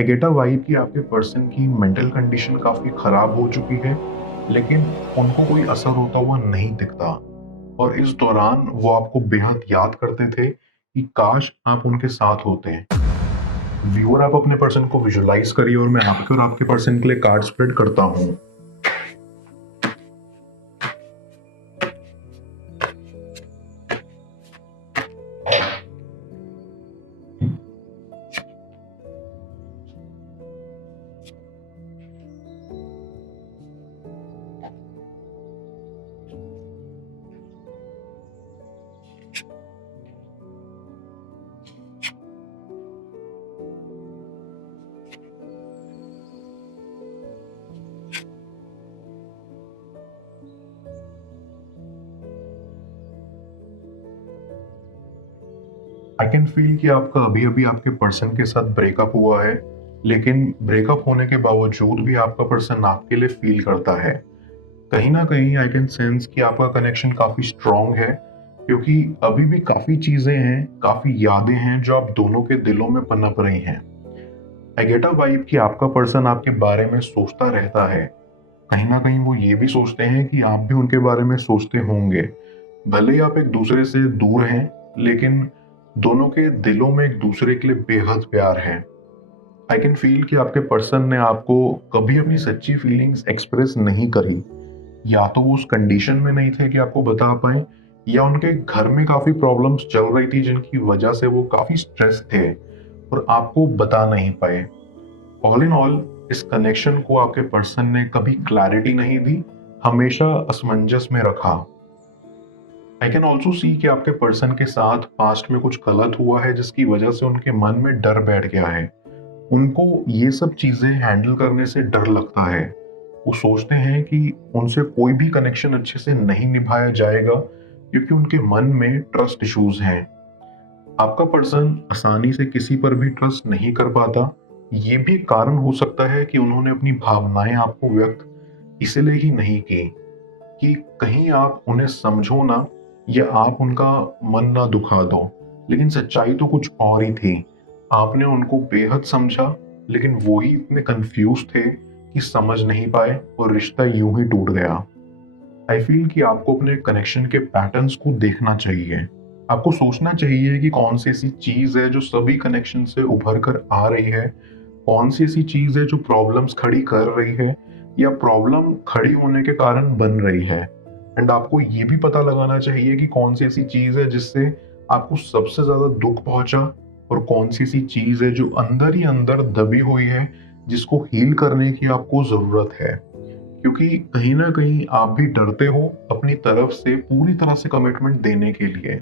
I get a vibe कि आपके person की मेंटल कंडीशन काफ़ी ख़राब हो चुकी है, लेकिन उनको कोई असर होता हुआ नहीं दिखता। और इस दौरान वो आपको बेहद याद करते थे कि काश आप उनके साथ होते हैं। व्यूअर, आप अपने पर्सन को विजुअलाइज़ करिए और मैं आपके और आपके पर्सन के लिए कार्ड स्प्रेड करता हूँ। आई कैन फील कि आपका अभी-अभी आपके पर्सन के साथ ब्रेकअप हुआ है, लेकिन ब्रेकअप होने के बावजूद भी आपका पर्सन आपके लिए फील करता है। कहीं न कहीं आई कैन सेंस कि आपका कनेक्शन काफ़ी स्ट्रॉन्ग है, क्योंकि अभी भी काफ़ी चीज़ें हैं, काफ़ी यादें हैं जो आप दोनों के दिलों में पनप रही हैं। आई गेट अ वाइब कि आपका पर्सन आपके बारे में सोचता रहता है। कहीं न कहीं वो ये भी सोचते हैं कि आप भी उनके बारे में सोचते होंगे। भले ही आप एक दूसरे से दूर हैं, लेकिन दोनों के दिलों में एक दूसरे के लिए बेहद प्यार है। आई कैन फील कि आपके पर्सन ने आपको कभी अपनी सच्ची फीलिंग्स एक्सप्रेस नहीं करी। या तो वो उस कंडीशन में नहीं थे कि आपको बता पाएँ, या उनके घर में काफ़ी प्रॉब्लम्स चल रही थी जिनकी वजह से वो काफ़ी स्ट्रेस थे और आपको बता नहीं पाए। ऑल इन ऑल, इस कनेक्शन को आपके पर्सन ने कभी क्लैरिटी नहीं दी, हमेशा असमंजस में रखा। आई कैन ऑल्सो सी कि आपके पर्सन के साथ पास्ट में कुछ गलत हुआ है जिसकी वजह से उनके मन में डर बैठ गया है। उनको ये सब चीजें हैंडल करने से डर लगता है। वो सोचते हैं कि उनसे कोई भी कनेक्शन अच्छे से नहीं निभाया जाएगा, क्योंकि उनके मन में ट्रस्ट इश्यूज हैं। आपका पर्सन आसानी से किसी पर भी ट्रस्ट नहीं कर पाता। ये भी एक कारण हो सकता है कि उन्होंने अपनी भावनाएं आपको व्यक्त इसलिए ही नहीं की कि कहीं आप उन्हें समझो ना, या आप उनका मन ना दुखा दो। लेकिन सच्चाई तो कुछ और ही थी। आपने उनको बेहद समझा, लेकिन वो ही इतने कंफ्यूज थे कि समझ नहीं पाए और रिश्ता यूं ही टूट गया। आई फील कि आपको अपने कनेक्शन के पैटर्न्स को देखना चाहिए। आपको सोचना चाहिए कि कौन सी ऐसी चीज है जो सभी कनेक्शन से उभर कर आ रही है, कौन सी ऐसी चीज है जो प्रॉब्लम्स खड़ी कर रही है, या प्रॉब्लम खड़ी होने के कारण बन रही है। एंड आपको ये भी पता लगाना चाहिए कि कौन सी ऐसी चीज है जिससे आपको सबसे ज्यादा दुख पहुंचा, और कौन सी ऐसी चीज है जो अंदर ही अंदर दबी हुई है, जिसको हील करने की आपको जरूरत है। क्योंकि कहीं ना कहीं आप भी डरते हो अपनी तरफ से पूरी तरह से कमिटमेंट देने के लिए।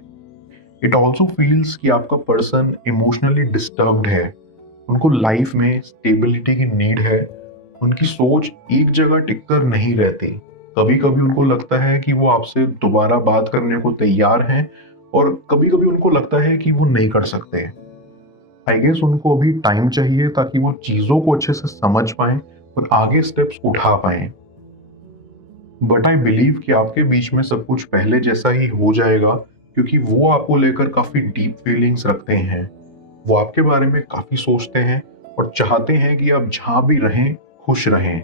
इट ऑल्सो फील्स कि आपका पर्सन इमोशनली डिस्टर्ब्ड है। उनको लाइफ में स्टेबिलिटी की नीड है। उनकी सोच एक जगह टिककर नहीं रहती। कभी कभी उनको लगता है कि वो आपसे दोबारा बात करने को तैयार हैं, और कभी कभी उनको लगता है कि वो नहीं कर सकते। आई गेस उनको अभी टाइम चाहिए ताकि वो चीज़ों को अच्छे से समझ पाएं और आगे स्टेप्स उठा पाएं। बट आई बिलीव कि आपके बीच में सब कुछ पहले जैसा ही हो जाएगा, क्योंकि वो आपको लेकर काफ़ी डीप फीलिंग्स रखते हैं। वो आपके बारे में काफ़ी सोचते हैं और चाहते हैं कि आप जहाँ भी रहें, खुश रहें।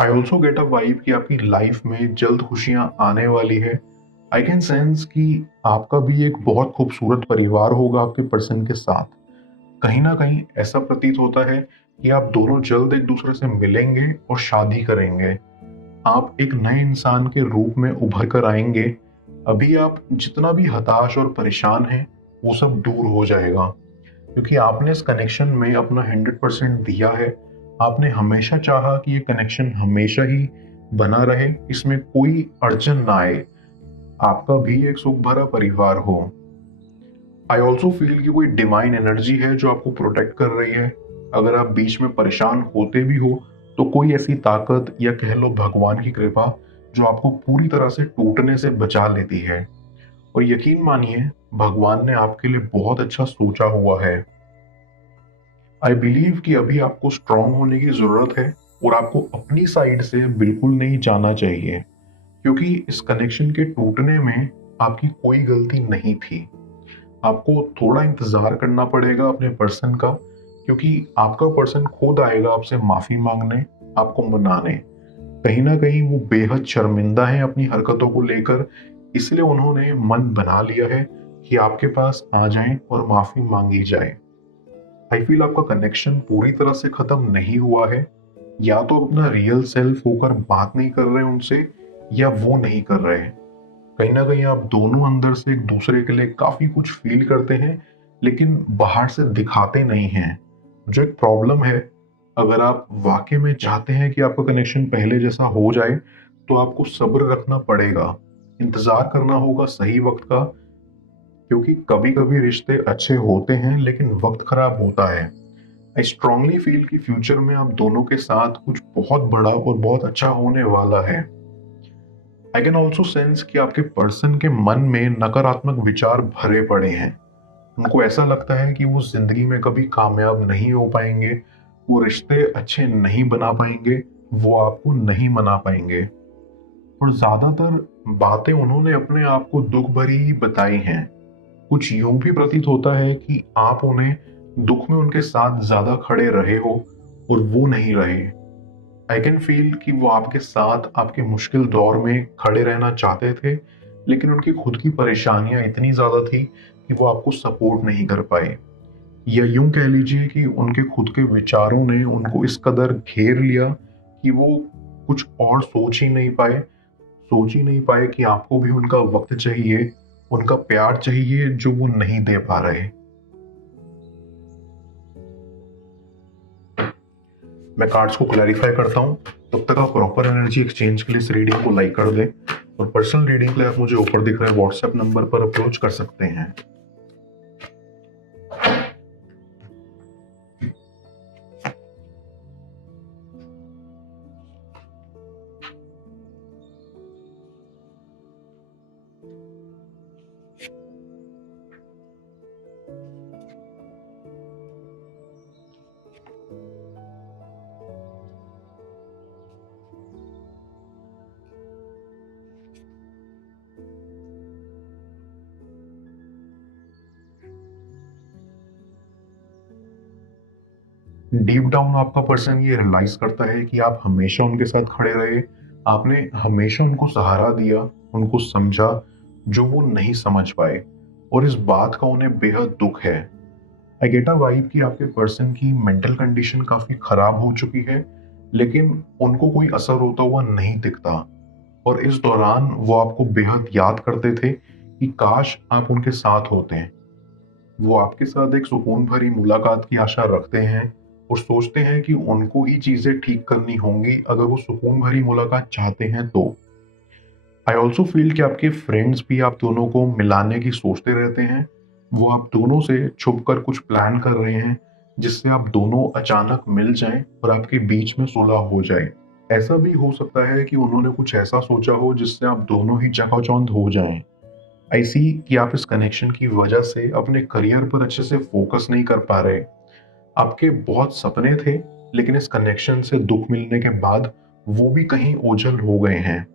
I also get a vibe कि आपकी लाइफ में जल्द खुशियाँ आने वाली है। आई कैन सेंस कि आपका भी एक बहुत खूबसूरत परिवार होगा आपके पर्सन के साथ। कहीं ना कहीं ऐसा प्रतीत होता है कि आप दोनों जल्द एक दूसरे से मिलेंगे और शादी करेंगे। आप एक नए इंसान के रूप में उभर कर आएंगे। अभी आप जितना भी हताश और परेशान हैं, वो सब दूर हो जाएगा, क्योंकि आपने इस कनेक्शन में अपना 100% दिया है। आपने हमेशा चाहा कि ये कनेक्शन हमेशा ही बना रहे, इसमें कोई अड़चन ना आए, आपका भी एक सुख भरा परिवार हो। आई ऑल्सो फील कि कोई डिवाइन एनर्जी है जो आपको प्रोटेक्ट कर रही है। अगर आप बीच में परेशान होते भी हो, तो कोई ऐसी ताकत, या कह लो भगवान की कृपा, जो आपको पूरी तरह से टूटने से बचा लेती है। और यकीन मानिए, भगवान ने आपके लिए बहुत अच्छा सोचा हुआ है। आई बिलीव कि अभी आपको स्ट्रांग होने की जरूरत है, और आपको अपनी साइड से बिल्कुल नहीं जाना चाहिए, क्योंकि इस कनेक्शन के टूटने में आपकी कोई गलती नहीं थी। आपको थोड़ा इंतजार करना पड़ेगा अपने पर्सन का, क्योंकि आपका पर्सन खुद आएगा आपसे माफी मांगने, आपको मनाने। कहीं ना कहीं वो बेहद शर्मिंदा है अपनी हरकतों को लेकर, इसलिए उन्होंने मन बना लिया है कि आपके पास आ जाएं और माफी मांगी जाए। आई फील आपका कनेक्शन पूरी तरह से खत्म नहीं हुआ है। या तो अपना रियल सेल्फ होकर बात नहीं कर रहे उनसे, या वो नहीं कर रहे हैं। कहीं ना कहीं आप दोनों अंदर से एक दूसरे के लिए काफी कुछ फील करते हैं, लेकिन बाहर से दिखाते नहीं हैं। जो एक प्रॉब्लम है, अगर आप वाकई में चाहते हैं कि आपका कनेक्शन पहले जैसा हो जाए, तो आपको सब्र रखना पड़ेगा, इंतजार करना होगा सही वक्त का। क्योंकि कभी कभी रिश्ते अच्छे होते हैं लेकिन वक्त खराब होता है। आई स्ट्रांगली फील कि फ्यूचर में आप दोनों के साथ कुछ बहुत बड़ा और बहुत अच्छा होने वाला है। आई कैन ऑल्सो सेंस कि आपके पर्सन के मन में नकारात्मक विचार भरे पड़े हैं। उनको ऐसा लगता है कि वो जिंदगी में कभी कामयाब नहीं हो पाएंगे, वो रिश्ते अच्छे नहीं बना पाएंगे, वो आपको नहीं मना पाएंगे। और ज्यादातर बातें उन्होंने अपने आप को दुख भरी ही बताई हैं। कुछ यूं भी प्रतीत होता है कि आप उन्हें दुख में उनके साथ ज्यादा खड़े रहे हो और वो नहीं रहे। आई कैन फील कि वो आपके साथ आपके मुश्किल दौर में खड़े रहना चाहते थे, लेकिन उनकी खुद की परेशानियां इतनी ज्यादा थी कि वो आपको सपोर्ट नहीं कर पाए। या यूं कह लीजिए कि उनके खुद के विचारों ने उनको इस कदर घेर लिया कि वो कुछ और सोच ही नहीं पाए कि आपको भी उनका वक्त चाहिए, उनका प्यार चाहिए जो वो नहीं दे पा रहे। मैं कार्ड्स को क्लैरिफाई करता हूँ, तब तक आप प्रॉपर एनर्जी एक्सचेंज के लिए इस रीडिंग को लाइक कर दें। और पर्सनल रीडिंग के लिए आप मुझे ऊपर दिख रहे व्हाट्सएप नंबर पर अप्रोच कर सकते हैं। डीप डाउन आपका पर्सन ये रियलाइज करता है कि आप हमेशा उनके साथ खड़े रहे, आपने हमेशा उनको सहारा दिया, उनको समझा जो वो नहीं समझ पाए, और इस बात का उन्हें बेहद दुख है। आई गेट अ वाइब कि आपके पर्सन की मेंटल कंडीशन काफी खराब हो चुकी है, लेकिन उनको कोई असर होता हुआ नहीं दिखता। और इस दौरान वो आपको बेहद याद करते थे कि काश आप उनके साथ होते हैं। वो आपके साथ एक सुकून भरी मुलाकात की आशा रखते हैं और सोचते हैं कि उनको ही चीजें ठीक करनी होंगी अगर वो सुकून भरी मुलाकात चाहते हैं तो। आई ऑल्सो फील कि आपके फ्रेंड्स भी आप दोनों को मिलाने की सोचते रहते हैं। वो आप दोनों से छुप कर कुछ प्लान कर रहे हैं, जिससे आप दोनों अचानक मिल जाएं और आपके बीच में सुलह हो जाए। ऐसा भी हो सकता है कि उन्होंने कुछ ऐसा सोचा हो जिससे आप दोनों ही चकाचौंध हो जाएं। आई सी कि आप इस कनेक्शन की वजह से अपने करियर पर अच्छे से फोकस नहीं कर पा रहे। आपके बहुत सपने थे, लेकिन इस कनेक्शन से दुख मिलने के बाद वो भी कहीं ओझल हो गए हैं।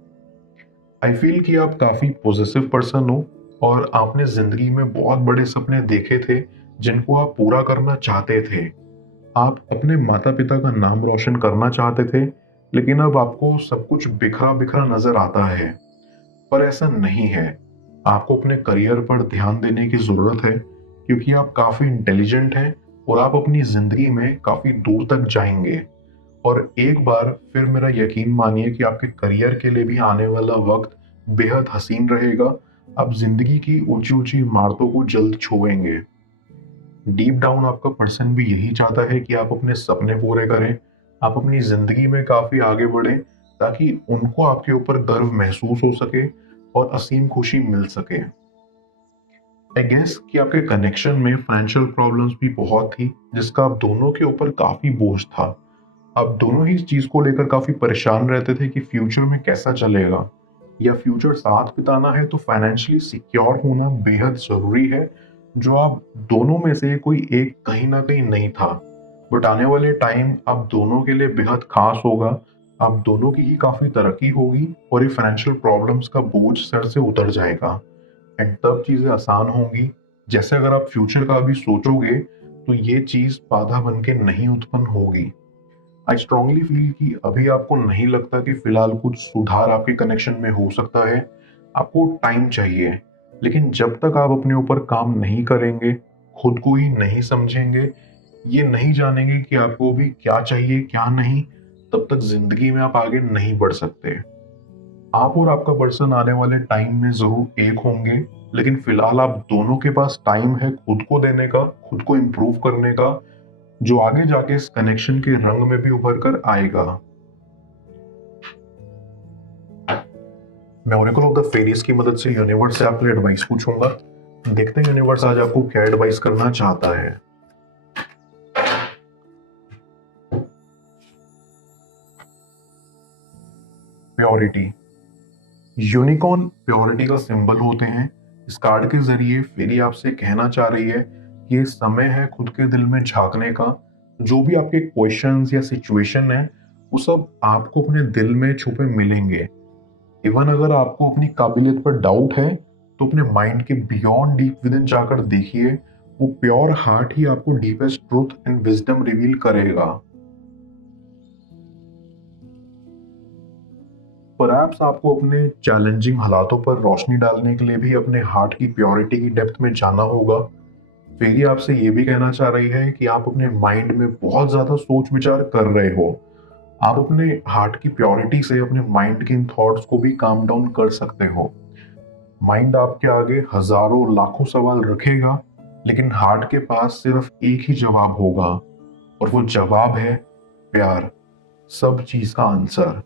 आई फील कि आप काफी पॉजिटिव पर्सन हो और आपने जिंदगी में बहुत बड़े सपने देखे थे जिनको आप पूरा करना चाहते थे। आप अपने माता पिता का नाम रोशन करना चाहते थे, लेकिन अब आपको सब कुछ बिखरा बिखरा नजर आता है। पर ऐसा नहीं है। आपको अपने करियर पर ध्यान देने की जरूरत है, क्योंकि आप काफी इंटेलिजेंट हैं और आप अपनी जिंदगी में काफी दूर तक जाएंगे। और एक बार फिर मेरा यकीन मानिए कि आपके करियर के लिए भी आने वाला वक्त बेहद हसीन रहेगा। आप जिंदगी की ऊंची ऊंची इमारतों को जल्द छुएंगे। डीप डाउन आपका पर्सन भी यही चाहता है कि आप अपने सपने पूरे करें, आप अपनी जिंदगी में काफी आगे बढ़ें, ताकि उनको आपके ऊपर गर्व महसूस हो सके और असीम खुशी मिल सके। आई गेस कि आपके कनेक्शन में फाइनेंशियल प्रॉब्लम्स भी बहुत थी, जिसका आप दोनों के ऊपर काफी बोझ था। आप दोनों ही इस चीज को लेकर काफी परेशान रहते थे कि फ्यूचर में कैसा चलेगा, या फ्यूचर साथ बिताना है तो फाइनेंशियली सिक्योर होना बेहद जरूरी है, जो आप दोनों में से कोई एक कहीं ना कहीं नहीं था। बट आने वाले टाइम आप दोनों के लिए बेहद खास होगा। आप दोनों की ही काफी तरक्की होगी और ये फाइनेंशियल प्रॉब्लम्स का बोझ सर से उतर जाएगा, एंड तब चीजें आसान होंगी। जैसे अगर आप फ्यूचर का अभी सोचोगे, तो ये चीज बाधा बन के नहीं उत्पन्न होगी। आई स्ट्रांगली फील कि अभी आपको नहीं लगता कि फिलहाल कुछ सुधार आपके कनेक्शन में हो सकता है। आपको टाइम चाहिए, लेकिन जब तक आप अपने ऊपर काम नहीं करेंगे, खुद को ही नहीं समझेंगे, ये नहीं जानेंगे कि आपको भी क्या चाहिए क्या नहीं, तब तक जिंदगी में आप आगे नहीं बढ़ सकते। आप और आपका पर्सन आने वाले टाइम में जरूर एक होंगे, लेकिन फिलहाल आप दोनों के पास टाइम है खुद को देने का, खुद को इम्प्रूव करने का, जो आगे जाके इस कनेक्शन के रंग में भी उभर कर आएगा। मैं ओरेकल ऑफ द फेरीज की मदद से यूनिवर्स से आपके लिए एडवाइस पूछूंगा। देखते हैं यूनिवर्स आज आपको क्या एडवाइस करना चाहता है। प्योरिटी। यूनिकॉर्न प्योरिटी का सिंबल होते हैं। इस कार्ड के जरिए फेरी आपसे कहना चाह रही है कि ये समय है खुद के दिल में झांकने का। जो भी आपके क्वेश्चंस या सिचुएशन है, वो सब आपको अपने दिल में छुपे मिलेंगे। इवन अगर आपको अपनी काबिलियत पर डाउट है, तो अपने माइंड के बियॉन्ड डीप विद इन जाकर देखिए। वो प्योर हार्ट ही आपको deepest truth and wisdom reveal करेगा। परहैप्स आपको अपने चैलेंजिंग हालातों पर रोशनी डालने के लिए भी अपने हार्ट की प्योरिटी की डेप्थ में जाना होगा। फेरी आपसे ये भी कहना चाह रही है कि आप अपने माइंड में बहुत ज्यादा सोच विचार कर रहे हो। आप अपने हार्ट की प्योरिटी से अपने माइंड के इन थॉट्स को भी काम डाउन कर सकते हो। माइंड आपके आगे हजारों लाखों सवाल रखेगा, लेकिन हार्ट के पास सिर्फ एक ही जवाब होगा, और वो जवाब है प्यार, सब चीज का आंसर।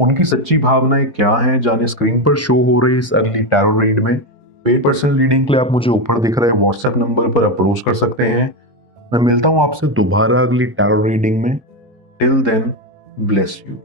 उनकी सच्ची भावनाएं क्या हैं, जाने स्क्रीन पर शो हो रही इस अर्ली टैरो रीड में। पेड पर्सनल रीडिंग के लिए आप मुझे ऊपर दिख रहे व्हाट्सएप नंबर पर अप्रोच कर सकते हैं। मैं मिलता हूं आपसे दोबारा अगली टैरो रीडिंग में। Till then, bless you.